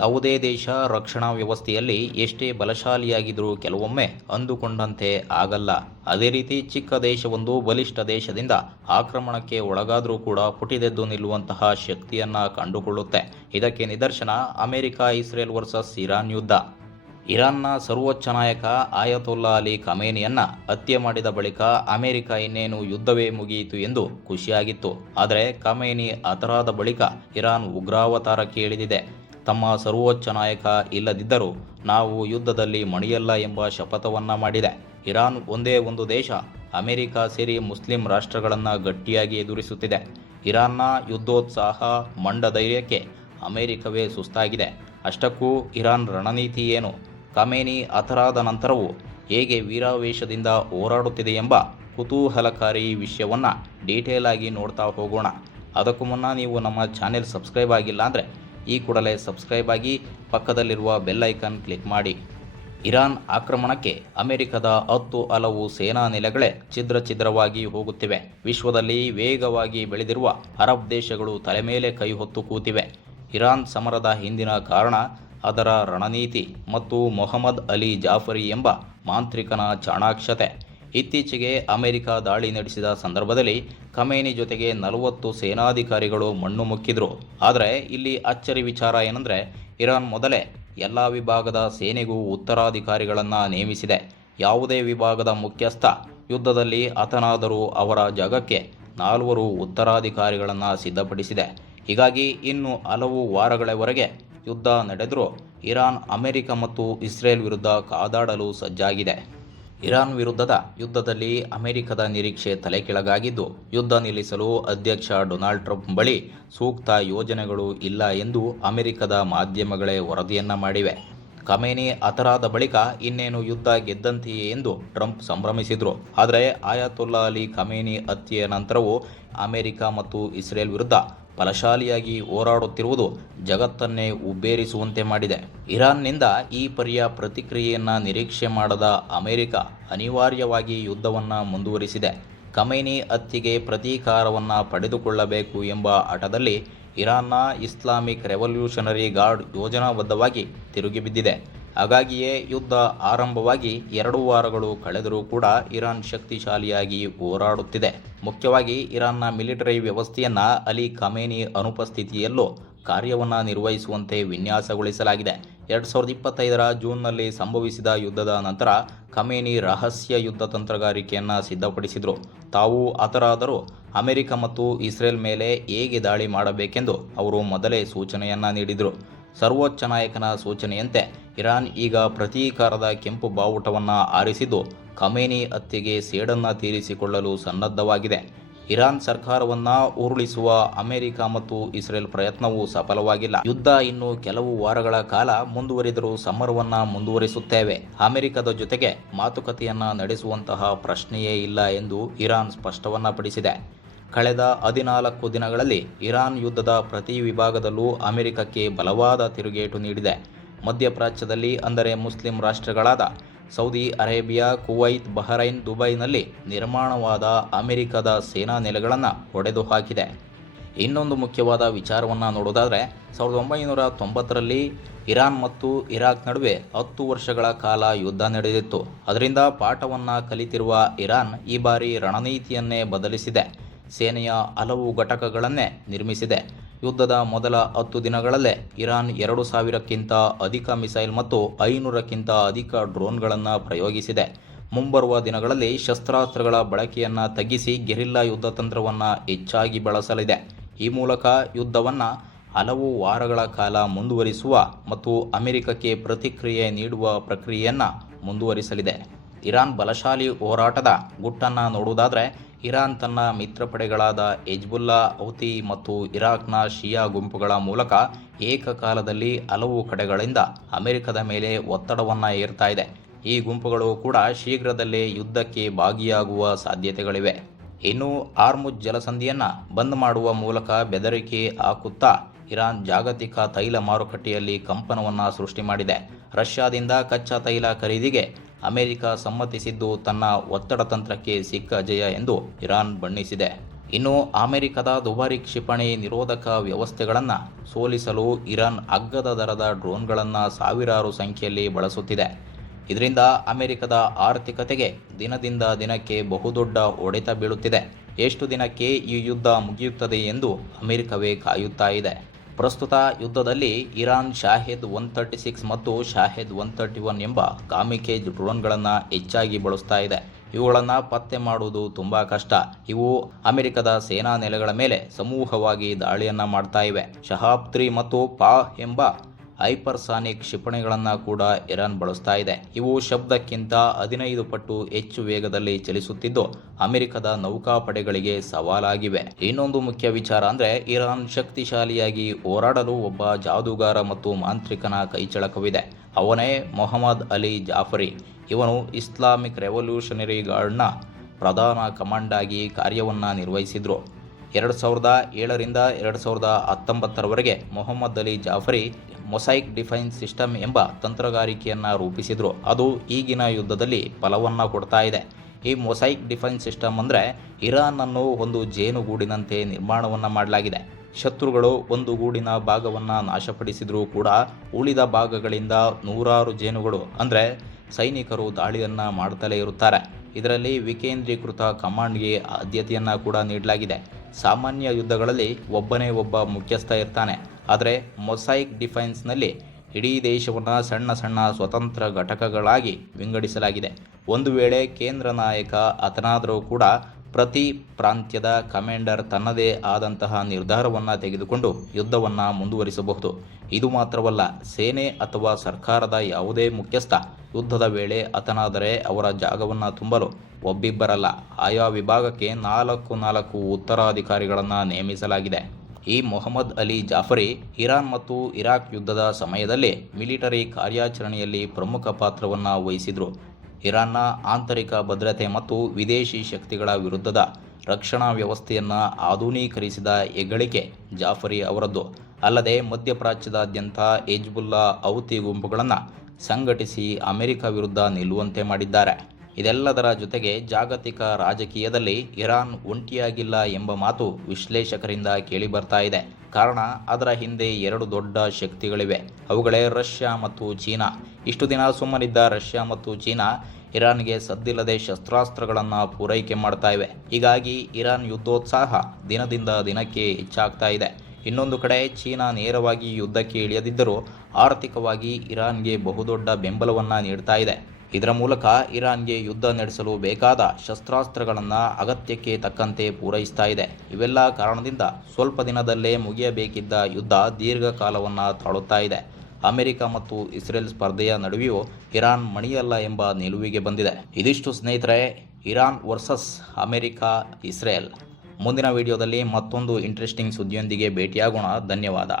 ಯಾವುದೇ ದೇಶ ರಕ್ಷಣಾ ವ್ಯವಸ್ಥೆಯಲ್ಲಿ ಎಷ್ಟೇ ಬಲಶಾಲಿಯಾಗಿದ್ದರೂ ಕೆಲವೊಮ್ಮೆ ಅಂದುಕೊಂಡಂತೆ ಆಗಲ್ಲ. ಅದೇ ರೀತಿ ಚಿಕ್ಕ ದೇಶವೊಂದು ಬಲಿಷ್ಠ ದೇಶದಿಂದ ಆಕ್ರಮಣಕ್ಕೆ ಒಳಗಾದರೂ ಕೂಡ ಪುಟಿದೆದ್ದು ನಿಲ್ಲುವಂತಹ ಶಕ್ತಿಯನ್ನ ಕಂಡುಕೊಳ್ಳುತ್ತೆ. ಇದಕ್ಕೆ ನಿದರ್ಶನ ಅಮೆರಿಕ ಇಸ್ರೇಲ್ ವರ್ಸಸ್ ಇರಾನ್ ಯುದ್ಧ. ಇರಾನ್ನ ಸರ್ವೋಚ್ಚ ನಾಯಕ ಆಯತೊಲ್ಲಾ ಅಲಿ ಖಮೇನಿಯನ್ನ ಹತ್ಯೆ ಮಾಡಿದ ಬಳಿಕ ಅಮೆರಿಕ ಇನ್ನೇನು ಯುದ್ಧವೇ ಮುಗಿಯಿತು ಎಂದು ಖುಷಿಯಾಗಿತ್ತು. ಆದರೆ ಖಮೇನಿ ಹತರಾದ ಬಳಿಕ ಇರಾನ್ ಉಗ್ರಾವತಾರಕ್ಕೆ ಇಳಿದಿದೆ. ತಮ್ಮ ಸರ್ವೋಚ್ಚ ನಾಯಕ ಇಲ್ಲದಿದ್ದರೂ ನಾವು ಯುದ್ಧದಲ್ಲಿ ಮಣಿಯಲ್ಲ ಎಂಬ ಶಪಥವನ್ನ ಮಾಡಿದೆ. ಇರಾನ್ ಒಂದೇ ಒಂದು ದೇಶ ಅಮೆರಿಕ ಸೇರಿ ಮುಸ್ಲಿಂ ರಾಷ್ಟ್ರಗಳನ್ನು ಗಟ್ಟಿಯಾಗಿ ಎದುರಿಸುತ್ತಿದೆ. ಇರಾನ್ನ ಯುದ್ಧೋತ್ಸಾಹ ಮಂಡಧೈರ್ಯಕ್ಕೆ ಅಮೆರಿಕವೇ ಸುಸ್ತಾಗಿದೆ. ಅಷ್ಟಕ್ಕೂ ಇರಾನ್ ರಣನೀತಿ ಏನು? ಖಮೇನಿ ಹತರಾದ ನಂತರವೂ ಹೇಗೆ ವೀರಾವೇಶದಿಂದ ಹೋರಾಡುತ್ತಿದೆ ಎಂಬ ಕುತೂಹಲಕಾರಿ ವಿಷಯವನ್ನು ಡೀಟೇಲ್ ಆಗಿ ನೋಡ್ತಾ ಹೋಗೋಣ. ಅದಕ್ಕೂ ಮುನ್ನ ನೀವು ನಮ್ಮ ಚಾನೆಲ್ ಸಬ್ಸ್ಕ್ರೈಬ್ ಆಗಿಲ್ಲ ಅಂದರೆ ಈ ಕೂಡಲೇ ಸಬ್ಸ್ಕ್ರೈಬ್ ಆಗಿ ಪಕ್ಕದಲ್ಲಿರುವ ಬೆಲ್ ಐಕಾನ್ ಕ್ಲಿಕ್ ಮಾಡಿ. ಇರಾನ್ ಆಕ್ರಮಣಕ್ಕೆ ಅಮೆರಿಕದ 10 ಹಲವು ಸೇನಾ ನೆಲೆಗಳೇ ಛಿದ್ರವಾಗಿ ಹೋಗುತ್ತಿವೆ. ವಿಶ್ವದಲ್ಲಿ ವೇಗವಾಗಿ ಬೆಳೆದಿರುವ ಅರಬ್ ದೇಶಗಳು ತಲೆ ಮೇಲೆ ಕೈ ಹೊತ್ತು ಕೂತಿವೆ. ಇರಾನ್ ಸಮರದ ಹಿಂದಿನ ಕಾರಣ ಅದರ ರಣನೀತಿ ಮತ್ತು ಮೊಹಮ್ಮದ್ ಅಲಿ ಜಾಫರಿ ಎಂಬ ಮಾಂತ್ರಿಕನ ಚಾಣಾಕ್ಷತೆ. ಇತ್ತೀಚೆಗೆ ಅಮೆರಿಕ ದಾಳಿ ನಡೆಸಿದ ಸಂದರ್ಭದಲ್ಲಿ ಖಮೇನಿ ಜೊತೆಗೆ 40 ಸೇನಾಧಿಕಾರಿಗಳು ಮಣ್ಣು ಮುಕ್ಕಿದ್ರು. ಆದರೆ ಇಲ್ಲಿ ಅಚ್ಚರಿ ವಿಚಾರ ಏನಂದರೆ ಇರಾನ್ ಮೊದಲೇ ಎಲ್ಲ ವಿಭಾಗದ ಸೇನೆಗೂ ಉತ್ತರಾಧಿಕಾರಿಗಳನ್ನು ನೇಮಿಸಿದೆ. ಯಾವುದೇ ವಿಭಾಗದ ಮುಖ್ಯಸ್ಥ ಯುದ್ಧದಲ್ಲಿ ಹತನಾದರೂ ಅವರ ಜಾಗಕ್ಕೆ 4 ಉತ್ತರಾಧಿಕಾರಿಗಳನ್ನು ಸಿದ್ಧಪಡಿಸಿದೆ. ಹೀಗಾಗಿ ಇನ್ನು ಹಲವು ವಾರಗಳವರೆಗೆ ಯುದ್ಧ ನಡೆದರೂ ಇರಾನ್ ಅಮೆರಿಕ ಮತ್ತು ಇಸ್ರೇಲ್ ವಿರುದ್ಧ ಕಾದಾಡಲು ಸಜ್ಜಾಗಿದೆ. ಇರಾನ್ ವಿರುದ್ಧದ ಯುದ್ಧದಲ್ಲಿ ಅಮೆರಿಕದ ನಿರೀಕ್ಷೆ ತಲೆಕೆಳಗಾಗಿದ್ದು, ಯುದ್ಧ ನಿಲ್ಲಿಸಲು ಅಧ್ಯಕ್ಷ ಡೊನಾಲ್ಡ್ ಟ್ರಂಪ್ ಬಳಿ ಸೂಕ್ತ ಯೋಜನೆಗಳು ಇಲ್ಲ ಎಂದು ಅಮೆರಿಕದ ಮಾಧ್ಯಮಗಳೇ ವರದಿಯನ್ನ ಮಾಡಿವೆ. ಖಮೇನಿ ಹತರಾದ ಬಳಿಕ ಇನ್ನೇನು ಯುದ್ಧ ಗೆದ್ದಂತೆಯೇ ಎಂದು ಟ್ರಂಪ್ ಸಂಭ್ರಮಿಸಿದ್ರು. ಆದರೆ ಆಯತೊಲ್ಲಾ ಅಲಿ ಖಮೇನಿ ಹತ್ಯೆಯ ನಂತರವೂ ಅಮೆರಿಕ ಮತ್ತು ಇಸ್ರೇಲ್ ವಿರುದ್ಧ ಬಲಶಾಲಿಯಾಗಿ ಹೋರಾಡುತ್ತಿರುವುದು ಜಗತ್ತನ್ನೇ ಉಬ್ಬೇರಿಸುವಂತೆ ಮಾಡಿದೆ. ಇರಾನ್ನಿಂದ ಈ ಪರಿಯ ಪ್ರತಿಕ್ರಿಯೆಯನ್ನು ನಿರೀಕ್ಷೆ ಮಾಡದ ಅಮೆರಿಕ ಅನಿವಾರ್ಯವಾಗಿ ಯುದ್ಧವನ್ನು ಮುಂದುವರಿಸಿದೆ. ಖಮೇನಿ ಹತ್ಯೆಗೆ ಪ್ರತೀಕಾರವನ್ನು ಪಡೆದುಕೊಳ್ಳಬೇಕು ಎಂಬ ಹಠದಲ್ಲಿ ಇರಾನ್ನ ಇಸ್ಲಾಮಿಕ್ ರೆವಲ್ಯೂಷನರಿ ಗಾರ್ಡ್ ಯೋಜನಾಬದ್ಧವಾಗಿ ತಿರುಗಿಬಿದ್ದಿದೆ. ಹಾಗಾಗಿಯೇ ಯುದ್ಧ ಆರಂಭವಾಗಿ 2 ವಾರಗಳು ಕಳೆದರೂ ಕೂಡ ಇರಾನ್ ಶಕ್ತಿಶಾಲಿಯಾಗಿ ಹೋರಾಡುತ್ತಿದೆ. ಮುಖ್ಯವಾಗಿ ಇರಾನ್ನ ಮಿಲಿಟರಿ ವ್ಯವಸ್ಥೆಯನ್ನು ಅಲಿ ಖಮೇನಿ ಅನುಪಸ್ಥಿತಿಯಲ್ಲೂ ಕಾರ್ಯವನ್ನು ನಿರ್ವಹಿಸುವಂತೆ ವಿನ್ಯಾಸಗೊಳಿಸಲಾಗಿದೆ. 2025ರ ಜೂನ್ನಲ್ಲಿ ಸಂಭವಿಸಿದ ಯುದ್ಧದ ನಂತರ ಖಮೇನಿ ರಹಸ್ಯ ಯುದ್ಧ ತಂತ್ರಗಾರಿಕೆಯನ್ನು ಸಿದ್ಧಪಡಿಸಿದರು. ತಾವು ಹತರಾದರೂ ಅಮೆರಿಕ ಮತ್ತು ಇಸ್ರೇಲ್ ಮೇಲೆ ಹೇಗೆ ದಾಳಿ ಮಾಡಬೇಕೆಂದು ಅವರು ಮೊದಲೇ ಸೂಚನೆಯನ್ನು ನೀಡಿದರು. ಸರ್ವೋಚ್ಚ ನಾಯಕನ ಸೂಚನೆಯಂತೆ ಇರಾನ್ ಈಗ ಪ್ರತೀಕಾರದ ಕೆಂಪು ಬಾವುಟವನ್ನು ಆರಿಸಿದ್ದು ಖಮೇನಿ ಹತ್ಯೆಗೆ ಸೇಡನ್ನು ತೀರಿಸಿಕೊಳ್ಳಲು ಸನ್ನದ್ಧವಾಗಿದೆ. ಇರಾನ್ ಸರ್ಕಾರವನ್ನು ಉರುಳಿಸುವ ಅಮೆರಿಕ ಮತ್ತು ಇಸ್ರೇಲ್ ಪ್ರಯತ್ನವೂ ಸಫಲವಾಗಿಲ್ಲ. ಯುದ್ಧ ಇನ್ನು ಕೆಲವು ವಾರಗಳ ಕಾಲ ಮುಂದುವರಿದರೂ ಸಮರವನ್ನು ಮುಂದುವರಿಸುತ್ತೇವೆ. ಅಮೆರಿಕದ ಜೊತೆಗೆ ಮಾತುಕತೆಯನ್ನು ನಡೆಸುವಂತಹ ಪ್ರಶ್ನೆಯೇ ಇಲ್ಲ ಎಂದು ಇರಾನ್ ಸ್ಪಷ್ಟವನ್ನ ಪಡಿಸಿದೆ. ಕಳೆದ 14 ದಿನಗಳಲ್ಲಿ ಇರಾನ್ ಯುದ್ಧದ ಪ್ರತಿ ವಿಭಾಗದಲ್ಲೂ ಅಮೆರಿಕಕ್ಕೆ ಬಲವಾದ ತಿರುಗೇಟು ನೀಡಿದೆ. ಮಧ್ಯಪ್ರಾಚ್ಯದಲ್ಲಿ ಅಂದರೆ ಮುಸ್ಲಿಂ ರಾಷ್ಟ್ರಗಳಾದ ಸೌದಿ ಅರೇಬಿಯಾ, ಕುವೈತ್, ಬಹರೈನ್, ದುಬೈನಲ್ಲಿ ನಿರ್ಮಾಣವಾದ ಅಮೆರಿಕದ ಸೇನಾ ನೆಲೆಗಳನ್ನು ಹೊಡೆದು ಹಾಕಿದೆ. ಇನ್ನೊಂದು ಮುಖ್ಯವಾದ ವಿಚಾರವನ್ನು ನೋಡೋದಾದರೆ 1990ರಲ್ಲಿ ಇರಾನ್ ಮತ್ತು ಇರಾಕ್ ನಡುವೆ 10 ವರ್ಷಗಳ ಕಾಲ ಯುದ್ಧ ನಡೆದಿತ್ತು. ಅದರಿಂದ ಪಾಠವನ್ನು ಕಲಿತಿರುವ ಇರಾನ್ ಈ ಬಾರಿ ರಣನೀತಿಯನ್ನೇ ಬದಲಿಸಿದೆ. ಸೇನೆಯ ಹಲವು ಘಟಕಗಳನ್ನೇ ನಿರ್ಮಿಸಿದೆ. ಯುದ್ಧದ ಮೊದಲ 10 ದಿನಗಳಲ್ಲೇ ಇರಾನ್ 2000ಕ್ಕಿಂತ ಅಧಿಕ ಮಿಸೈಲ್ ಮತ್ತು 500ಕ್ಕಿಂತ ಅಧಿಕ ಡ್ರೋನ್ಗಳನ್ನು ಪ್ರಯೋಗಿಸಿದೆ. ಮುಂಬರುವ ದಿನಗಳಲ್ಲಿ ಶಸ್ತ್ರಾಸ್ತ್ರಗಳ ಬಳಕೆಯನ್ನು ತಗ್ಗಿಸಿ ಗೆರಿಲ್ಲಾ ಯುದ್ಧ ತಂತ್ರವನ್ನು ಹೆಚ್ಚಾಗಿ ಬಳಸಲಿದೆ. ಈ ಮೂಲಕ ಯುದ್ಧವನ್ನು ಹಲವು ವಾರಗಳ ಕಾಲ ಮುಂದುವರಿಸುವ ಮತ್ತು ಅಮೆರಿಕಕ್ಕೆ ಪ್ರತಿಕ್ರಿಯೆ ನೀಡುವ ಪ್ರಕ್ರಿಯೆಯನ್ನು ಮುಂದುವರಿಸಲಿದೆ. ಇರಾನ್ ಬಲಶಾಲಿ ಹೋರಾಟದ ಗುಟ್ಟನ್ನು ನೋಡುವುದಾದರೆ ಇರಾನ್ ತನ್ನ ಮಿತ್ರಪಡೆಗಳಾದ ಹೆಜ್ಬುಲ್ಲಾ, ಹೌತಿ ಮತ್ತು ಇರಾಕ್ನ ಶಿಯಾ ಗುಂಪುಗಳ ಮೂಲಕ ಏಕಕಾಲದಲ್ಲಿ ಹಲವು ಕಡೆಗಳಿಂದ ಅಮೆರಿಕದ ಮೇಲೆ ಒತ್ತಡವನ್ನು ಹೇರ್ತಾ ಇದೆ. ಈ ಗುಂಪುಗಳು ಕೂಡ ಶೀಘ್ರದಲ್ಲೇ ಯುದ್ಧಕ್ಕೆ ಭಾಗಿಯಾಗುವ ಸಾಧ್ಯತೆಗಳಿವೆ. ಇನ್ನು ಹಾರ್ಮುಜ್ ಜಲಸಂಧಿಯನ್ನು ಬಂದ್ ಮಾಡುವ ಮೂಲಕ ಬೆದರಿಕೆ ಹಾಕುತ್ತಾ ಇರಾನ್ ಜಾಗತಿಕ ತೈಲ ಮಾರುಕಟ್ಟೆಯಲ್ಲಿ ಕಂಪನವನ್ನು ಸೃಷ್ಟಿ ಮಾಡಿದೆ. ರಷ್ಯಾದಿಂದ ಕಚ್ಚಾ ತೈಲ ಖರೀದಿಗೆ ಅಮೆರಿಕ ಸಮ್ಮತಿಸಿದ್ದು ತನ್ನ ಒತ್ತಡ ತಂತ್ರಕ್ಕೆ ಸಿಕ್ಕ ಜಯ ಎಂದು ಇರಾನ್ ಬಣ್ಣಿಸಿದೆ. ಇನ್ನು ಅಮೆರಿಕದ ದುಬಾರಿ ಕ್ಷಿಪಣಿ ನಿರೋಧಕ ವ್ಯವಸ್ಥೆಗಳನ್ನು ಸೋಲಿಸಲು ಇರಾನ್ ಅಗ್ಗದ ದರದ ಡ್ರೋನ್ಗಳನ್ನು ಸಾವಿರಾರು ಸಂಖ್ಯೆಯಲ್ಲಿ ಬಳಸುತ್ತಿದೆ. ಇದರಿಂದ ಅಮೆರಿಕದ ಆರ್ಥಿಕತೆಗೆ ದಿನದಿಂದ ದಿನಕ್ಕೆ ಬಹುದೊಡ್ಡ ಹೊಡೆತ ಬೀಳುತ್ತಿದೆ. ಎಷ್ಟು ದಿನಕ್ಕೆ ಈ ಯುದ್ಧ ಮುಗಿಯುತ್ತದೆ ಎಂದು ಅಮೆರಿಕವೇ ಕಾಯುತ್ತಾ ಇದೆ. ಪ್ರಸ್ತುತ ಯುದ್ಧದಲ್ಲಿ ಇರಾನ್ ಶಾಹೆದ್ 136 ಮತ್ತು ಶಾಹೆದ್ 131 ಎಂಬ ಕಾಮಿಕೇಜ್ ಡ್ರೋನ್ಗಳನ್ನು ಹೆಚ್ಚಾಗಿ ಬಳಸ್ತಾ ಇದೆ. ಇವುಗಳನ್ನು ಪತ್ತೆ ಮಾಡುವುದು ತುಂಬ ಕಷ್ಟ. ಇವು ಅಮೆರಿಕದ ಸೇನಾ ನೆಲೆಗಳ ಮೇಲೆ ಸಮೂಹವಾಗಿ ದಾಳಿಯನ್ನು ಮಾಡ್ತಾ ಇವೆ. ಶಹಾಬ್ 3 ಮತ್ತು ಪಾ ಎಂಬ ಹೈಪರ್ಸಾನಿಕ್ ಕ್ಷಿಪಣಿಗಳನ್ನು ಕೂಡ ಇರಾನ್ ಬಳಸ್ತಾ ಇದೆ. ಇವು ಶಬ್ದಕ್ಕಿಂತ 15 ಪಟ್ಟು ಹೆಚ್ಚು ವೇಗದಲ್ಲಿ ಚಲಿಸುತ್ತಿದ್ದು ಅಮೆರಿಕದ ನೌಕಾಪಡೆಗಳಿಗೆ ಸವಾಲಾಗಿವೆ. ಇನ್ನೊಂದು ಮುಖ್ಯ ವಿಚಾರ ಅಂದರೆ ಇರಾನ್ ಶಕ್ತಿಶಾಲಿಯಾಗಿ ಹೋರಾಡಲು ಒಬ್ಬ ಜಾದೂಗಾರ ಮತ್ತು ಮಾಂತ್ರಿಕನ ಕೈಚಳಕವಿದೆ. ಅವನೇ ಮೊಹಮ್ಮದ್ ಅಲಿ ಜಾಫರಿ. ಇವನು ಇಸ್ಲಾಮಿಕ್ ರೆವಲ್ಯೂಷನರಿ ಗಾರ್ಡ್ನ ಪ್ರಧಾನ ಕಮಾಂಡ್ ಆಗಿ ಕಾರ್ಯವನ್ನು ನಿರ್ವಹಿಸಿದ್ರು. 2007ರಿಂದ 2019ರವರೆಗೆ Mohammad Ali Jafari mosaic defence system ಎಂಬ ತಂತ್ರಗಾರಿಕೆಯನ್ನು ರೂಪಿಸಿದ್ರು. ಅದು ಈಗಿನ ಯುದ್ಧದಲ್ಲಿ ಫಲವನ್ನು ಕೊಡ್ತಾ ಇದೆ. ಈ ಮೊಸೈಕ್ ಡಿಫೆನ್ಸ್ ಸಿಸ್ಟಮ್ ಅಂದರೆ ಇರಾನನ್ನು ಒಂದು ಜೇನುಗೂಡಿನಂತೆ ನಿರ್ಮಾಣವನ್ನು ಮಾಡಲಾಗಿದೆ. ಶತ್ರುಗಳು ಒಂದು ಗೂಡಿನ ಭಾಗವನ್ನು ನಾಶಪಡಿಸಿದರೂ ಕೂಡ ಉಳಿದ ಭಾಗಗಳಿಂದ ನೂರಾರು ಜೇನುಗಳು ಅಂದರೆ ಸೈನಿಕರು ದಾಳಿಯನ್ನು ಮಾಡ್ತಲೇ ಇರುತ್ತಾರೆ. ಇದರಲ್ಲಿ ವಿಕೇಂದ್ರೀಕೃತ ಕಮಾಂಡ್ಗೆ ಆದ್ಯತೆಯನ್ನು ಕೂಡ ನೀಡಲಾಗಿದೆ. ಸಾಮಾನ್ಯ ಯುದ್ಧಗಳಲ್ಲಿ ಒಬ್ಬನೇ ಒಬ್ಬ ಮುಖ್ಯಸ್ಥ ಇರ್ತಾನೆ. ಆದರೆ ಮೊಸೈಕ್ ಡಿಫೆನ್ಸ್ನಲ್ಲಿ ಇಡೀ ದೇಶವನ್ನು ಸಣ್ಣ ಸಣ್ಣ ಸ್ವತಂತ್ರ ಘಟಕಗಳಾಗಿ ವಿಂಗಡಿಸಲಾಗಿದೆ. ಒಂದು ವೇಳೆ ಕೇಂದ್ರ ನಾಯಕ ಹತನಾದರೂ ಕೂಡ ಪ್ರತಿ ಪ್ರಾಂತ್ಯದ ಕಮಾಂಡರ್ ತನ್ನದೇ ಆದಂತಹ ನಿರ್ಧಾರವನ್ನು ತೆಗೆದುಕೊಂಡು ಯುದ್ಧವನ್ನು ಮುಂದುವರಿಸಬಹುದು. ಇದು ಮಾತ್ರವಲ್ಲ, ಸೇನೆ ಅಥವಾ ಸರ್ಕಾರದ ಯಾವುದೇ ಮುಖ್ಯಸ್ಥ ಯುದ್ಧದ ವೇಳೆ ಹತನಾದರೆ ಅವರ ಜಾಗವನ್ನು ತುಂಬಲು ಒಬ್ಬಿಬ್ಬರಲ್ಲ, ಆಯಾ ವಿಭಾಗಕ್ಕೆ 4 ಉತ್ತರಾಧಿಕಾರಿಗಳನ್ನು ನೇಮಿಸಲಾಗಿದೆ. ಈ ಮೊಹಮ್ಮದ್ ಅಲಿ ಜಾಫರಿ ಇರಾನ್ ಮತ್ತು ಇರಾಕ್ ಯುದ್ಧದ ಸಮಯದಲ್ಲಿ ಮಿಲಿಟರಿ ಕಾರ್ಯಾಚರಣೆಯಲ್ಲಿ ಪ್ರಮುಖ ಪಾತ್ರವನ್ನು ವಹಿಸಿದರು. ಇರಾನ್ನ ಆಂತರಿಕ ಭದ್ರತೆ ಮತ್ತು ವಿದೇಶಿ ಶಕ್ತಿಗಳ ವಿರುದ್ಧದ ರಕ್ಷಣಾ ವ್ಯವಸ್ಥೆಯನ್ನು ಆಧುನೀಕರಿಸಿದ ಹೆಗ್ಗಳಿಕೆ ಜಾಫರಿ ಅವರದ್ದು. ಅಲ್ಲದೆ ಮಧ್ಯಪ್ರಾಚ್ಯದಾದ್ಯಂತ ಹಿಜ್ಬುಲ್ಲಾ ಹೌತಿ ಗುಂಪುಗಳನ್ನು ಸಂಘಟಿಸಿ ಅಮೆರಿಕ ವಿರುದ್ಧ ನಿಲ್ಲುವಂತೆ ಮಾಡಿದ್ದಾರೆ. ಇದೆಲ್ಲದರ ಜೊತೆಗೆ ಜಾಗತಿಕ ರಾಜಕೀಯದಲ್ಲಿ ಇರಾನ್ ಒಂಟಿಯಾಗಿಲ್ಲ ಎಂಬ ಮಾತು ವಿಶ್ಲೇಷಕರಿಂದ ಕೇಳಿಬರ್ತಾ ಇದೆ. ಕಾರಣ ಅದರ ಹಿಂದೆ 2 ದೊಡ್ಡ ಶಕ್ತಿಗಳಿವೆ. ಅವುಗಳೇ ರಷ್ಯಾ ಮತ್ತು ಚೀನಾ. ಇಷ್ಟು ದಿನ ಸುಮ್ಮನಿದ್ದ ರಷ್ಯಾ ಮತ್ತು ಚೀನಾ ಇರಾನ್ಗೆ ಸದ್ದಿಲ್ಲದೆ ಶಸ್ತ್ರಾಸ್ತ್ರಗಳನ್ನು ಪೂರೈಕೆ ಮಾಡ್ತಾ ಇವೆ. ಹೀಗಾಗಿ ಇರಾನ್ ಯುದ್ಧೋತ್ಸಾಹ ದಿನದಿಂದ ದಿನಕ್ಕೆ ಹೆಚ್ಚಾಗ್ತಾ ಇದೆ. ಇನ್ನೊಂದು ಕಡೆ ಚೀನಾ ನೇರವಾಗಿ ಯುದ್ಧಕ್ಕೆ ಇಳಿಯದಿದ್ದರೂ ಆರ್ಥಿಕವಾಗಿ ಇರಾನ್ಗೆ ಬಹುದೊಡ್ಡ ಬೆಂಬಲವನ್ನು ನೀಡ್ತಾ ಇದೆ. ಇದರ ಮೂಲಕ ಇರಾನ್ಗೆ ಯುದ್ಧ ನಡೆಸಲು ಬೇಕಾದ ಶಸ್ತ್ರಾಸ್ತ್ರಗಳನ್ನು ಅಗತ್ಯಕ್ಕೆ ತಕ್ಕಂತೆ ಪೂರೈಸ್ತಾ ಇದೆ. ಇವೆಲ್ಲ ಕಾರಣದಿಂದ ಸ್ವಲ್ಪ ದಿನದಲ್ಲೇ ಮುಗಿಯಬೇಕಿದ್ದ ಯುದ್ಧ ದೀರ್ಘಕಾಲವನ್ನು ತಾಳುತ್ತಾ ಇದೆ. ಅಮೆರಿಕ ಮತ್ತು ಇಸ್ರೇಲ್ ಸ್ಪರ್ಧೆಯ ನಡುವೆಯೂ ಇರಾನ್ ಮಣಿಯಲ್ಲ ಎಂಬ ನಿಲುವಿಗೆ ಬಂದಿದೆ. ಇದಿಷ್ಟು ಸ್ನೇಹಿತರೆ, ಇರಾನ್ ವರ್ಸಸ್ ಅಮೆರಿಕ, ಇಸ್ರೇಲ್. ಮುಂದಿನ ವಿಡಿಯೋದಲ್ಲಿ ಮತ್ತೊಂದು ಇಂಟ್ರೆಸ್ಟಿಂಗ್ ಸುದ್ದಿಯೊಂದಿಗೆ ಭೇಟಿಯಾಗೋಣ. ಧನ್ಯವಾದ.